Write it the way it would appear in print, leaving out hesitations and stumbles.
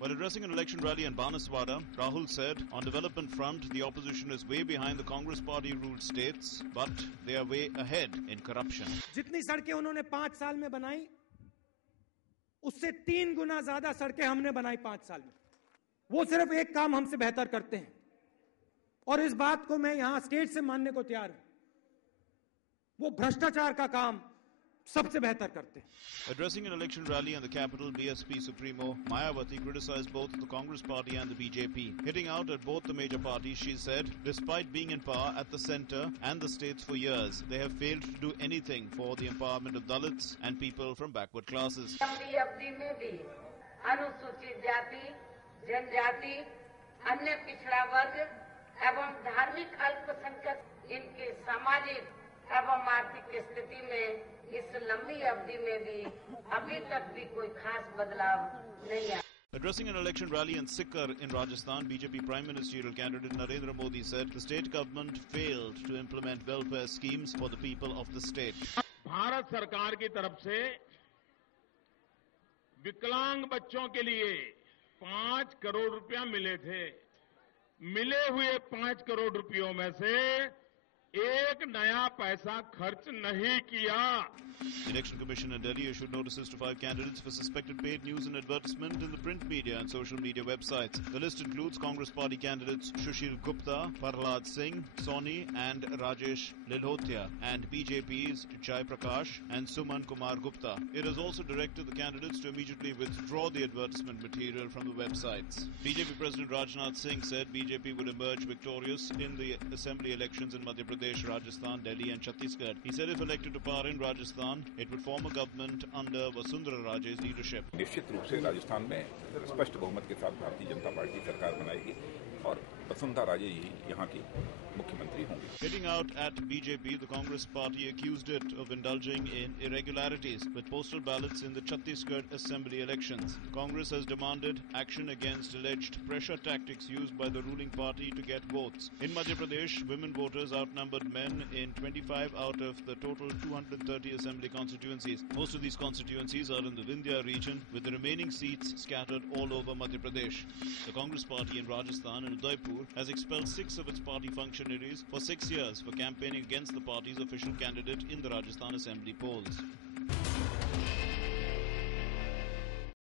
While addressing an election rally in Banaswada, Rahul said, on development front, the opposition is way behind the Congress party-ruled states, but they are way ahead in corruption. जितनी सड़कें उन्होंने 5 साल में बनाई, उससे 3 गुना ज्यादा सड़कें हमने बनाई 5 साल में। वो सिर्फ एक काम हमसे बेहतर करते हैं, और इस बात को मैं यहां स्टेट से मानने को तैयार हूं। वो भ्रष्टाचार का काम सबसे बेहतर करते हैं। Addressing an election rally in the capital, BSP Supremo Mayawati criticized both the Congress party and the BJP. Hitting out at both the major parties, she said, despite being in power at the centre and the states for years, they have failed to do anything for the empowerment of Dalits and people from backward classes. अवधि में भी अनुसूचित जाति, जनजाति, अन्य पिछड़ा वर्ग एवं धार्मिक अल्पसंख्यक इनके सामाजिक एवं आर्थिक स्थिति में इस लंबी अवधि में भी अभी तक भी कोई खास बदलाव नहीं आया। Addressing an election rally in Sikar in Rajasthan, BJP Prime Ministerial candidate Narendra Modi said the state government failed to implement welfare schemes for the people of the state. Bharat सरकार की तरफ से विकलांग बच्चों के लिए 5 करोड़ रुपया मिले थे। मिले हुए 5 करोड़ रुपयों में से एक नया पैसा खर्च नहीं किया। The Election Commission in Delhi issued notices to 5 candidates for suspected paid news and advertisement in the print media and social media websites. The list includes Congress party candidates Sushil Gupta, Prahlad Singh, Soni and Rajesh Lilhotia, and BJP's Jai Prakash and Suman Kumar Gupta. It has also directed the candidates to immediately withdraw the advertisement material from the websites. BJP President Rajnath Singh said BJP would emerge victorious in the assembly elections in Madhya Pradesh, Rajasthan, Delhi and Chhattisgarh. He said if elected to power in Rajasthan, it would form a government under Vasundhara Raje's leadership. निश्चित रूप से राजस्थान में स्पष्ट बहुमत के साथ Bharatiya Janata party सरकार बनाएगी और वसुंधरा राजे ही यहाँ की मुख्यमंत्री होंगी। Hitting out at BJP, the Congress party accused it of indulging in irregularities with postal ballots in the Chhattisgarh assembly elections. Congress has demanded action against alleged pressure tactics used by the ruling party to get votes. In Madhya Pradesh, women voters outnumbered men in 25 out of the total 230 assembly constituencies. Most of these constituencies are in the Vindhya region, with the remaining seats scattered all over Madhya Pradesh. The Congress party in Rajasthan and Udaipur has expelled 6 of its party functionaries for 6 years for campaigning against the party's official candidate in the Rajasthan Assembly polls.